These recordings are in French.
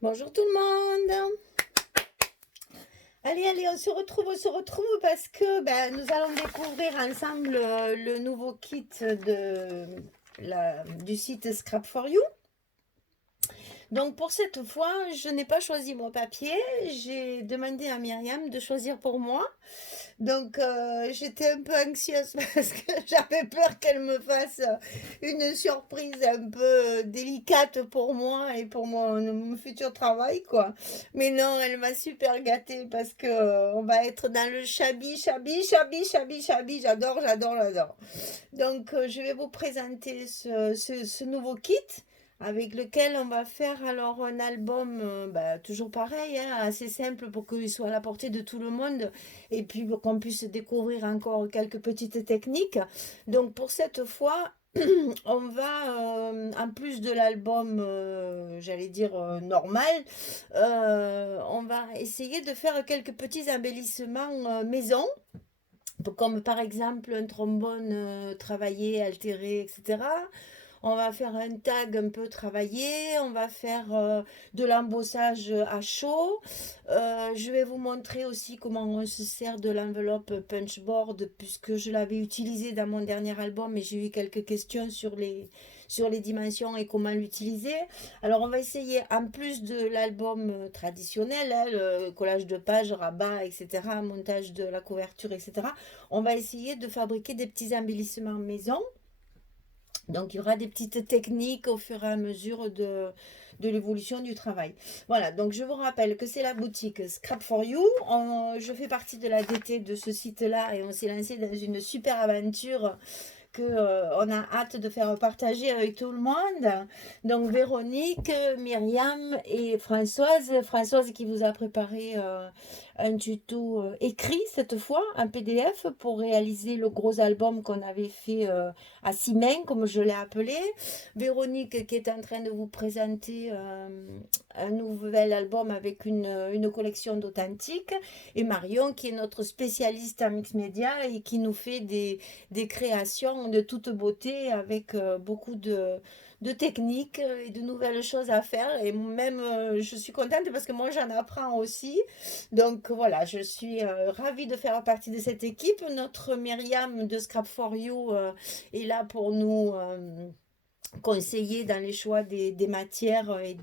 Bonjour tout le monde. Allez, on se retrouve parce que nous allons découvrir ensemble le nouveau kit du site Scrap for You. Donc pour cette fois, je n'ai pas choisi mon papier, j'ai demandé à Myriam de choisir pour moi. Donc j'étais un peu anxieuse parce que j'avais peur qu'elle me fasse une surprise un peu délicate pour moi et pour mon futur travail, quoi. Mais non, elle m'a super gâtée parce que on va être dans le chabi. J'adore. Donc je vais vous présenter ce nouveau kit avec lequel on va faire alors un album toujours pareil, hein, assez simple pour qu'il soit à la portée de tout le monde et puis pour qu'on puisse découvrir encore quelques petites techniques. Donc pour cette fois, on va, en plus de l'album, j'allais dire normal, on va essayer de faire quelques petits embellissements maison, comme par exemple un trombone travaillé, altéré, etc. On va faire un tag un peu travaillé, on va faire de l'embossage à chaud. Je vais vous montrer aussi comment on se sert de l'enveloppe punchboard puisque je l'avais utilisé dans mon dernier album et j'ai eu quelques questions sur les dimensions et comment l'utiliser. Alors on va essayer, en plus de l'album traditionnel, hein, le collage de pages, rabat, etc., montage de la couverture, etc., on va essayer de fabriquer des petits embellissements maison. Donc, il y aura des petites techniques au fur et à mesure de l'évolution du travail. Voilà, donc je vous rappelle que c'est la boutique Scrap for You. Je fais partie de la DT de ce site-là et on s'est lancé dans une super aventure que on a hâte de faire partager avec tout le monde. Donc Véronique, Myriam et Françoise. Françoise qui vous a préparé un tuto écrit cette fois, un PDF pour réaliser le gros album qu'on avait fait à 6 mains, comme je l'ai appelé. Véronique qui est en train de vous présenter un nouvel album avec une collection d'authentiques. Et Marion qui est notre spécialiste en mix média et qui nous fait des créations de toute beauté avec beaucoup de techniques et de nouvelles choses à faire. Et même, je suis contente parce que moi, j'en apprends aussi. Donc voilà, je suis ravie de faire partie de cette équipe. Notre Myriam de Scrap for You est là pour nous conseiller dans les choix des matières et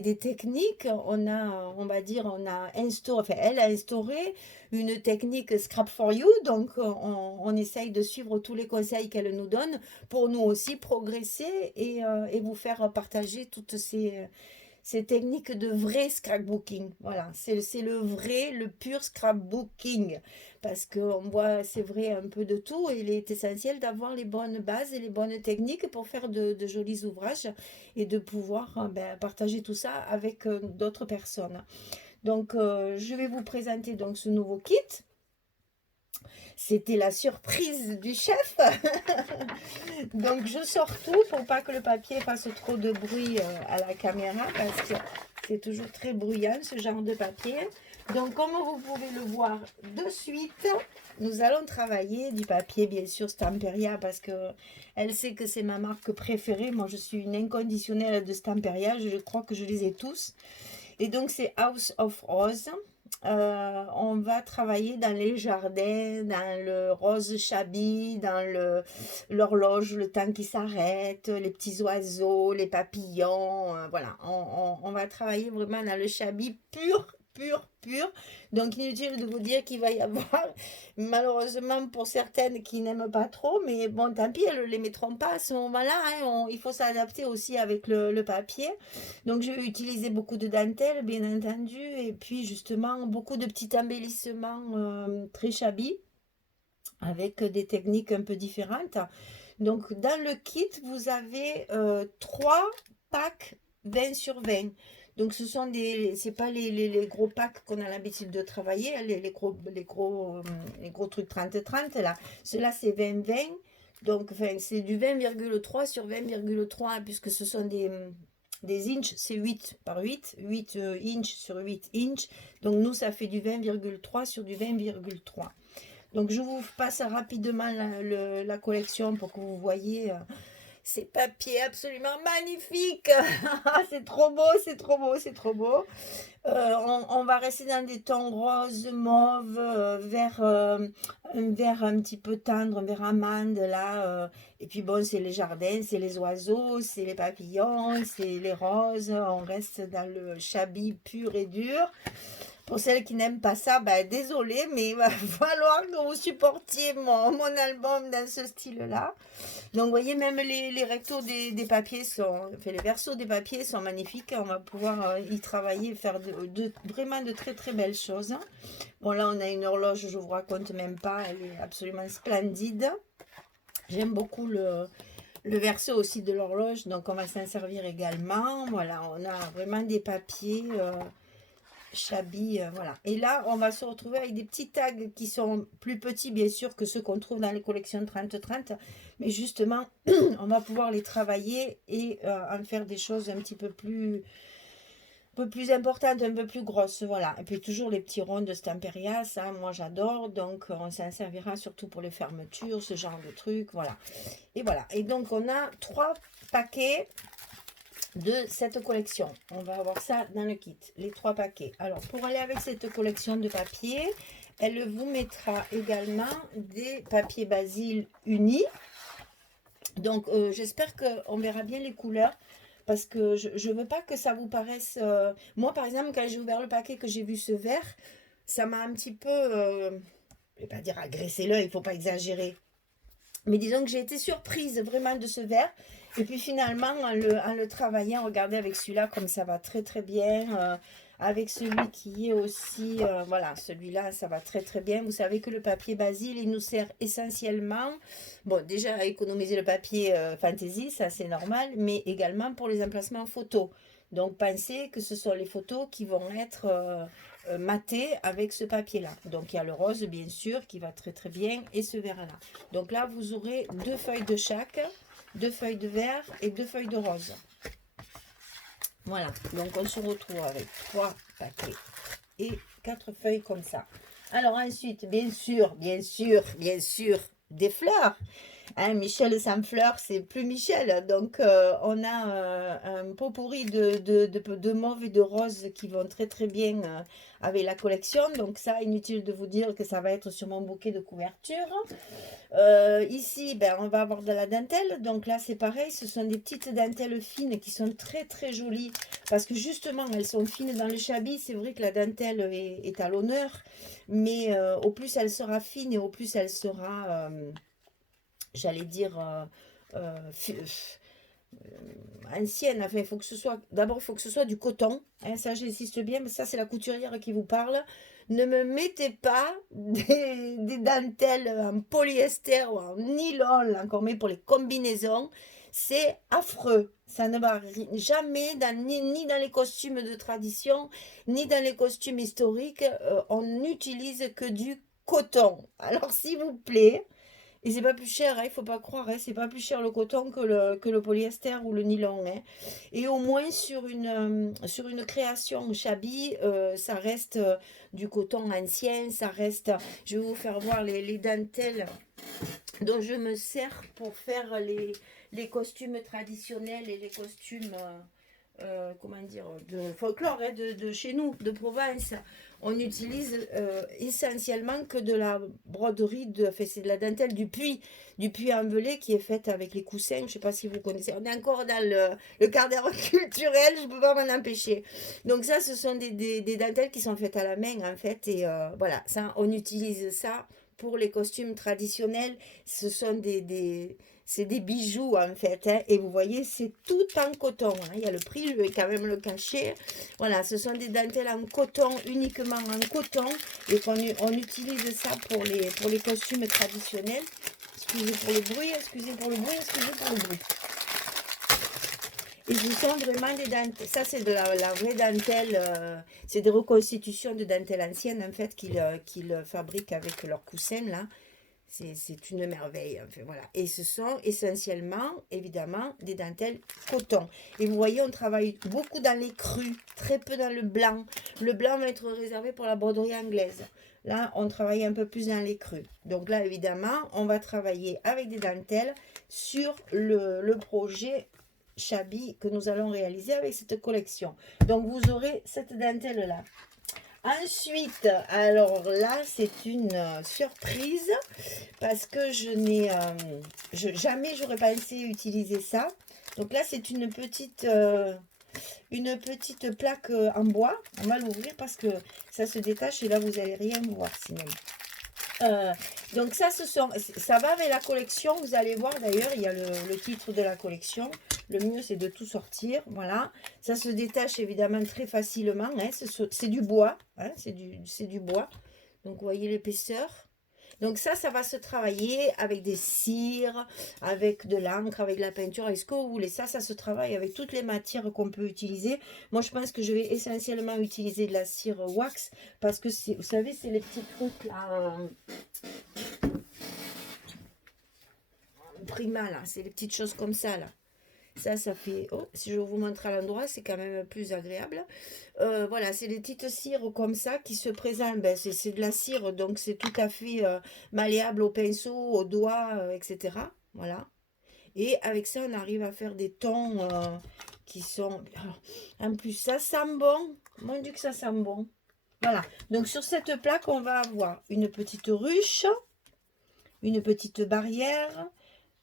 des techniques. On va dire, on a instauré, enfin, elle a instauré une technique Scrap for You, donc on essaye de suivre tous les conseils qu'elle nous donne pour nous aussi progresser et vous faire partager toutes ces techniques de vrai scrapbooking. Voilà, c'est le vrai, le pur scrapbooking. Parce qu'on voit, c'est vrai, un peu de tout. Et il est essentiel d'avoir les bonnes bases et les bonnes techniques pour faire de jolis ouvrages et de pouvoir partager tout ça avec d'autres personnes. Donc, je vais vous présenter donc ce nouveau kit. C'était la surprise du chef. Donc je sors tout pour pas que le papier fasse trop de bruit à la caméra parce que c'est toujours très bruyant ce genre de papier. Donc comme vous pouvez le voir de suite, nous allons travailler du papier bien sûr Stamperia parce que elle sait que c'est ma marque préférée. Moi je suis une inconditionnelle de Stamperia, je crois que je les ai tous. Et donc c'est House of Rose. On va travailler dans les jardins, dans le rose chabi, dans l'horloge, le temps qui s'arrête, les petits oiseaux, les papillons. Voilà, on va travailler vraiment dans le chabi pur. Donc inutile de vous dire qu'il va y avoir, malheureusement pour certaines qui n'aiment pas trop, mais bon, tant pis, elles ne les mettront pas à ce moment-là. Hein, il faut s'adapter aussi avec le papier. Donc je vais utiliser beaucoup de dentelle, bien entendu, et puis justement beaucoup de petits embellissements très shabby avec des techniques un peu différentes. Donc dans le kit, vous avez 3 packs 20 sur 20. Donc ce sont c'est pas les gros packs qu'on a l'habitude de travailler, hein, les gros trucs 30-30 là. Cela c'est 20-20. Donc enfin, c'est du 20,3 sur 20,3 puisque ce sont des inches, c'est 8 par 8, 8 inches sur 8 inches. Donc nous, ça fait du 20,3 sur du 20,3. Donc je vous passe rapidement la collection pour que vous voyez ces papiers absolument magnifiques. C'est trop beau, c'est trop beau, c'est trop beau. On va rester dans des tons roses, mauve, vert, un vert un petit peu tendre, un vert amande là. Et puis bon, c'est les jardins, c'est les oiseaux, c'est les papillons, c'est les roses. On reste dans le chablis pur et dur. Pour celles qui n'aiment pas ça, ben, désolé, mais il va falloir que vous supportiez mon album dans ce style-là. Donc, vous voyez, même les rectos des papiers sont, enfin, les versos des papiers sont magnifiques. On va pouvoir y travailler, faire vraiment de très très belles choses. Bon, là, on a une horloge, je vous raconte même pas, elle est absolument splendide. J'aime beaucoup le verso aussi de l'horloge, donc on va s'en servir également. Voilà, on a vraiment des papiers. Chabi, voilà. Et là, on va se retrouver avec des petits tags qui sont plus petits, bien sûr, que ceux qu'on trouve dans les collections 30-30. Mais justement, on va pouvoir les travailler et en faire des choses un petit peu plus importantes, un peu plus grosses. Voilà. Et puis toujours les petits ronds de Stamperia, ça, moi j'adore. Donc, on s'en servira surtout pour les fermetures, ce genre de trucs. Voilà. Et voilà. Et donc, on a 3 paquets de cette collection. On va avoir ça dans le kit, les 3 paquets. Alors, pour aller avec cette collection de papier, elle vous mettra également des papiers Basile unis. Donc, j'espère qu'on verra bien les couleurs, parce que je ne veux pas que ça vous paraisse... Moi, par exemple, quand j'ai ouvert le paquet, que j'ai vu ce vert, ça m'a un petit peu... je ne vais pas dire agressé l'œil, il ne faut pas exagérer. Mais disons que j'ai été surprise vraiment de ce vert. Et puis finalement, en le travaillant, regardez avec celui-là, comme ça va très très bien. Avec celui qui est aussi, voilà, celui-là, ça va très très bien. Vous savez que le papier Basile, il nous sert essentiellement, bon, déjà à économiser le papier Fantasy, ça c'est normal, mais également pour les emplacements photos. Donc pensez que ce sont les photos qui vont être matées avec ce papier-là. Donc il y a le rose, bien sûr, qui va très très bien, et ce vert-là. Donc là, vous aurez 2 feuilles de chaque, 2 feuilles de vert et 2 feuilles de rose. Voilà, donc on se retrouve avec 3 paquets et 4 feuilles comme ça. Alors ensuite, bien sûr, des fleurs. Hein, Michel sans fleurs, c'est plus Michel. Donc on a un pot pourri de mauve et de rose qui vont très très bien avec la collection. Donc ça, inutile de vous dire que ça va être sur mon bouquet de couverture. Ici, ben, on va avoir de la dentelle. Donc là, c'est pareil, ce sont des petites dentelles fines qui sont très très jolies. Parce que justement, elles sont fines dans le chablis. C'est vrai que la dentelle est à l'honneur. Mais au plus elle sera fine et au plus elle sera, j'allais dire, ancienne. Enfin, il faut que ce soit, d'abord, il faut que ce soit du coton. Hein, ça, j'insiste bien, mais ça, c'est la couturière qui vous parle. Ne me mettez pas des dentelles en polyester ou en nylon, là, qu'on met pour les combinaisons. C'est affreux. Ça ne va jamais, ni dans les costumes de tradition, ni dans les costumes historiques, on n'utilise que du coton. Alors, s'il vous plaît, et c'est pas plus cher, hein, il faut pas croire, hein, c'est pas plus cher le coton que le polyester ou le nylon. Hein. Et au moins sur une création shabby, ça reste du coton ancien, ça reste... Je vais vous faire voir les dentelles dont je me sers pour faire les costumes traditionnels et les costumes... comment dire, de folklore, hein, de chez nous, de Provence. On utilise essentiellement que de la broderie, enfin, c'est de la dentelle du Puy en Velay qui est faite avec les coussins. Je ne sais pas si vous connaissez. On est encore dans le quart d'heure culturel, je ne peux pas m'en empêcher. Donc ça, ce sont des dentelles qui sont faites à la main, en fait. Et voilà, ça, on utilise ça pour les costumes traditionnels. Ce sont c'est des bijoux en fait, hein, et vous voyez, c'est tout en coton. Hein. Il y a le prix, je vais quand même le cacher. Voilà, ce sont des dentelles en coton, uniquement en coton, et on utilise ça pour les costumes traditionnels. Excusez pour le bruit, excusez pour le bruit, excusez pour le bruit. Et ce sont vraiment des dentelles. Ça, c'est de la vraie dentelle. C'est des reconstitutions de dentelles anciennes, en fait, qu'ils fabriquent avec leurs coussins, là. C'est une merveille. Enfin, voilà. Et ce sont essentiellement, évidemment, des dentelles coton. Et vous voyez, on travaille beaucoup dans les crus, très peu dans le blanc. Le blanc va être réservé pour la broderie anglaise. Là, on travaille un peu plus dans les crus. Donc là, évidemment, on va travailler avec des dentelles sur le projet Shabby que nous allons réaliser avec cette collection. Donc, vous aurez cette dentelle-là. Ensuite, alors là, c'est une surprise parce que jamais j'aurais pensé utiliser ça. Donc là, c'est une petite plaque en bois. On va l'ouvrir parce que ça se détache et là, vous n'allez rien voir sinon. Donc ça, ça va avec la collection. Vous allez voir d'ailleurs, il y a le titre de la collection. Le mieux, c'est de tout sortir. Voilà. Ça se détache évidemment très facilement. Hein. C'est du bois. Hein. C'est du bois. Donc, vous voyez l'épaisseur. Donc ça va se travailler avec des cires, avec de l'encre, avec la peinture, avec ce que vous voulez. Ça se travaille avec toutes les matières qu'on peut utiliser. Moi, je pense que je vais essentiellement utiliser de la cire wax parce que, vous savez, c'est les petits trucs là, Prima, là. C'est les petites choses comme ça, là. Ça fait... Oh, si je vous montre à l'endroit, c'est quand même plus agréable. Voilà, c'est des petites cires comme ça qui se présentent. Ben, c'est de la cire, donc c'est tout à fait malléable au pinceau, au doigt, etc. Voilà. Et avec ça, on arrive à faire des tons qui sont... En plus, ça sent bon. Mon Dieu que ça sent bon. Voilà. Donc, sur cette plaque, on va avoir une petite ruche, une petite barrière,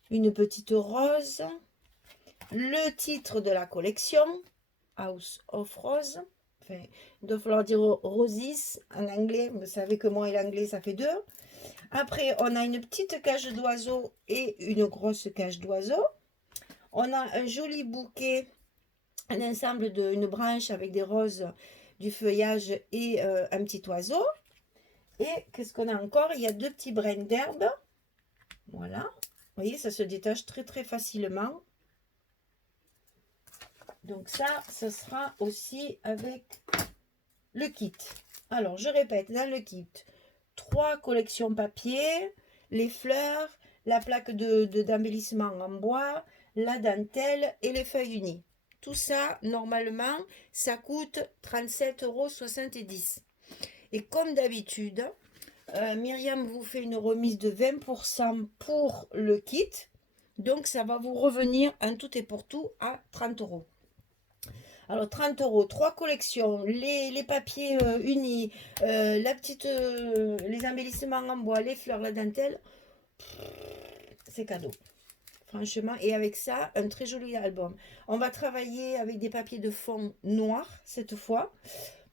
une petite rose, le titre de la collection, House of Rose. Enfin, il doit falloir dire Roses en anglais. Vous savez que moi et l'anglais, ça fait deux. Après, on a une petite cage d'oiseaux et une grosse cage d'oiseaux. On a un joli bouquet, un ensemble d'une branche avec des roses, du feuillage et un petit oiseau. Et qu'est-ce qu'on a encore? Il y a deux petits brins d'herbe. Voilà. Vous voyez, ça se détache très très facilement. Donc ça, ce sera aussi avec le kit. Alors, je répète, dans le kit, 3 collections papier, les fleurs, la plaque d'embellissement en bois, la dentelle et les feuilles unies. Tout ça, normalement, ça coûte 37,70 €. Et comme d'habitude, Myriam vous fait une remise de 20% pour le kit. Donc, ça va vous revenir en tout et pour tout à 30 €. Alors 30 €, 3 collections, les papiers unis, les embellissements en bois, les fleurs, la dentelle, c'est cadeau. Franchement, et avec ça, un très joli album. On va travailler avec des papiers de fond noirs cette fois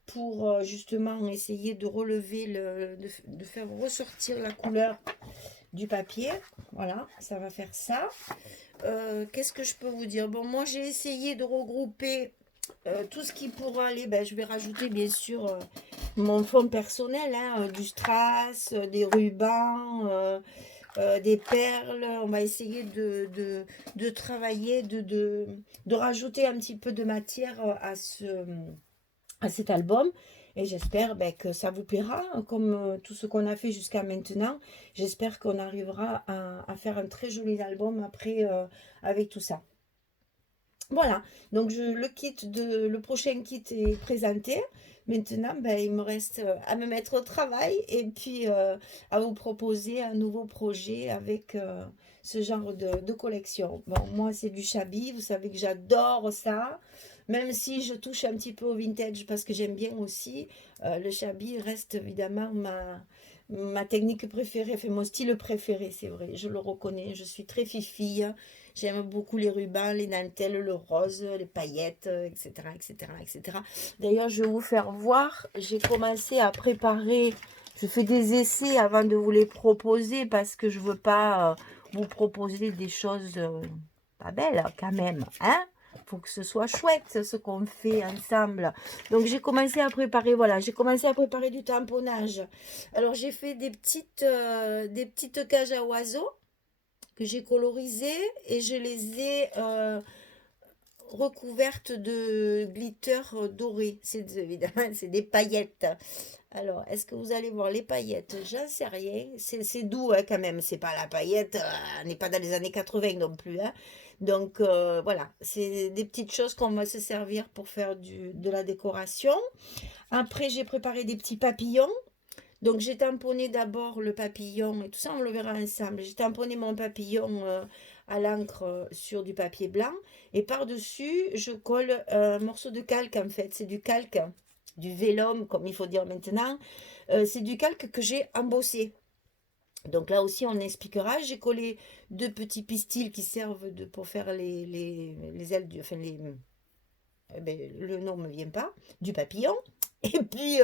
pour justement essayer de relever, de faire ressortir la couleur du papier. Voilà, ça va faire ça. Qu'est-ce que je peux vous dire? Bon, moi j'ai essayé de regrouper tout ce qui pourra aller. Ben, je vais rajouter bien sûr mon fond personnel, hein, du strass, des rubans, des perles. On va essayer de travailler, de rajouter un petit peu de matière à cet album. Et j'espère ben, que ça vous plaira, comme tout ce qu'on a fait jusqu'à maintenant. J'espère qu'on arrivera à faire un très joli album après avec tout ça. Voilà, donc le prochain kit est présenté. Maintenant, ben, il me reste à me mettre au travail et puis à vous proposer un nouveau projet avec ce genre de collection. Bon, moi, c'est du Shabby, vous savez que j'adore ça. Même si je touche un petit peu au vintage parce que j'aime bien aussi, le Shabby reste évidemment ma technique préférée, enfin mon style préféré, c'est vrai, je le reconnais. Je suis très fifille. J'aime beaucoup les rubans, les dentelles, le rose, les paillettes, etc., etc., etc. D'ailleurs, je vais vous faire voir. J'ai commencé à préparer. Je fais des essais avant de vous les proposer parce que je ne veux pas vous proposer des choses pas belles quand même. Hein? Faut que ce soit chouette ce qu'on fait ensemble. Donc j'ai commencé à préparer, voilà, j'ai commencé à préparer du tamponnage. Alors j'ai fait des petites cages à oiseaux que j'ai colorisées et je les ai recouvertes de glitter doré. C'est évidemment c'est des paillettes. Alors, est-ce que vous allez voir les paillettes? J'en sais rien. C'est doux hein, quand même. C'est pas la paillette. On n'est pas dans les années 80 non plus. Hein. Donc voilà, c'est des petites choses qu'on va se servir pour faire de la décoration. Après, j'ai préparé des petits papillons. Donc j'ai tamponné d'abord le papillon et tout ça, on le verra ensemble. J'ai tamponné mon papillon à l'encre sur du papier blanc et par-dessus, je colle un morceau de calque en fait. C'est du calque, du vélum comme il faut dire maintenant. C'est du calque que j'ai embossé. Donc là aussi, on expliquera. J'ai collé deux petits pistils qui servent pour faire les ailes, enfin ben, le nom ne me vient pas, du papillon. Et puis,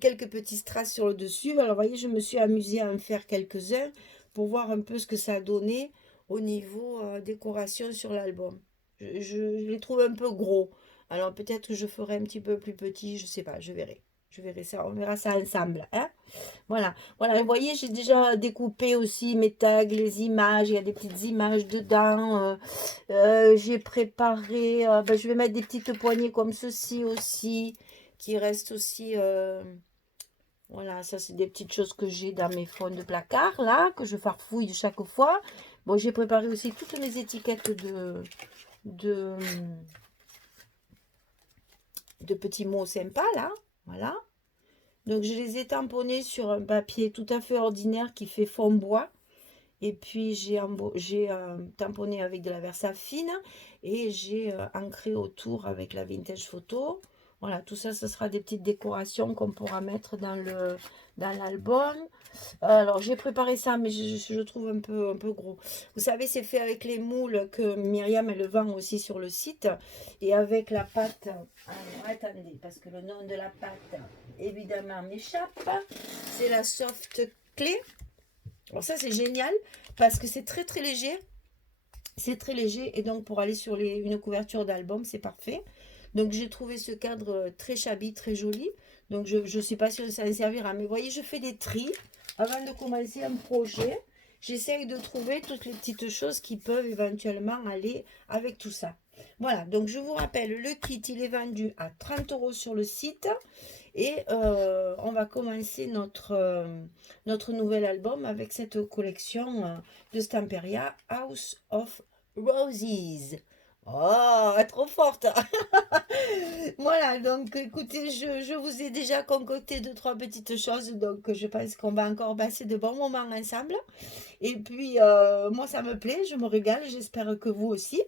quelques petits strass sur le dessus. Alors, vous voyez, je me suis amusée à en faire quelques-uns pour voir un peu ce que ça a donné au niveau décoration sur l'album. Je les trouve un peu gros. Alors, peut-être que je ferai un petit peu plus petit, je sais pas, je verrai. Je verrai ça, on verra ça ensemble. Hein. Voilà, voilà, vous voyez, j'ai déjà découpé aussi mes tags, les images, il y a des petites images dedans. J'ai préparé, ben, je vais mettre des petites poignées comme ceci aussi, qui restent aussi, voilà, ça c'est des petites choses que j'ai dans mes fonds de placard, là, que je farfouille chaque fois. Bon, j'ai préparé aussi toutes mes étiquettes de, de petits mots sympas, là, voilà. Donc, je les ai tamponnées sur un papier tout à fait ordinaire qui fait fond bois. Et puis, j'ai tamponné avec de la Versafine et j'ai ancré autour avec la Vintage Photo. Voilà, tout ça, ce sera des petites décorations qu'on pourra mettre dans l'album. Alors, j'ai préparé ça, mais je trouve un peu gros. Vous savez, c'est fait avec les moules que Myriam, elle vend aussi sur le site. Et avec la pâte... Alors, attendez, parce que le nom de la pâte, évidemment, m'échappe. C'est la Soft Clay. Alors ça, c'est génial parce que c'est très, très léger. C'est très léger et donc pour aller sur une couverture d'album, c'est parfait. Donc j'ai trouvé ce cadre très shabby, très joli. Donc je ne sais pas si ça va servira, mais vous voyez, je fais des tris avant de commencer un projet. J'essaye de trouver toutes les petites choses qui peuvent éventuellement aller avec tout ça. Voilà, donc je vous rappelle, le kit, il est vendu à 30 € sur le site. Et on va commencer notre nouvel album avec cette collection de Stamperia, House of Roses. Oh, trop forte. Voilà, donc écoutez, je vous ai déjà concocté deux, trois petites choses, donc je pense qu'on va encore passer de bons moments ensemble. Et puis, moi, ça me plaît, je me régale, j'espère que vous aussi.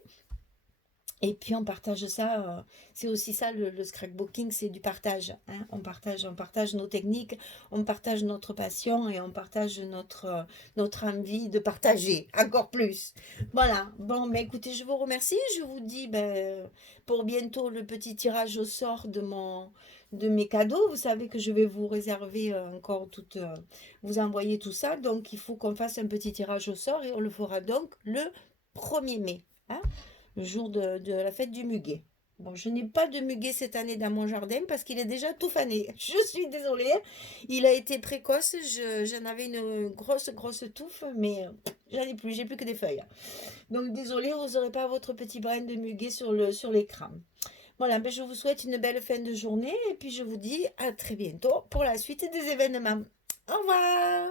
Et puis on partage ça, c'est aussi ça le scrapbooking, c'est du partage. Hein. On partage nos techniques, on partage notre passion et on partage notre envie de partager encore plus. Voilà, bon, mais écoutez, je vous remercie. Je vous dis ben, pour bientôt le petit tirage au sort de mes cadeaux. Vous savez que je vais vous réserver encore vous envoyer tout ça. Donc il faut qu'on fasse un petit tirage au sort et on le fera donc le 1er mai. Hein le jour de la fête du muguet. Bon, je n'ai pas de muguet cette année dans mon jardin parce qu'il est déjà tout fané. Je suis désolée. Il a été précoce. J'en avais une grosse, grosse touffe, mais j'en ai plus. J'ai plus que des feuilles. Donc, désolée, vous n'aurez pas votre petit brin de muguet sur l'écran. Voilà, ben, je vous souhaite une belle fin de journée et puis je vous dis à très bientôt pour la suite des événements. Au revoir!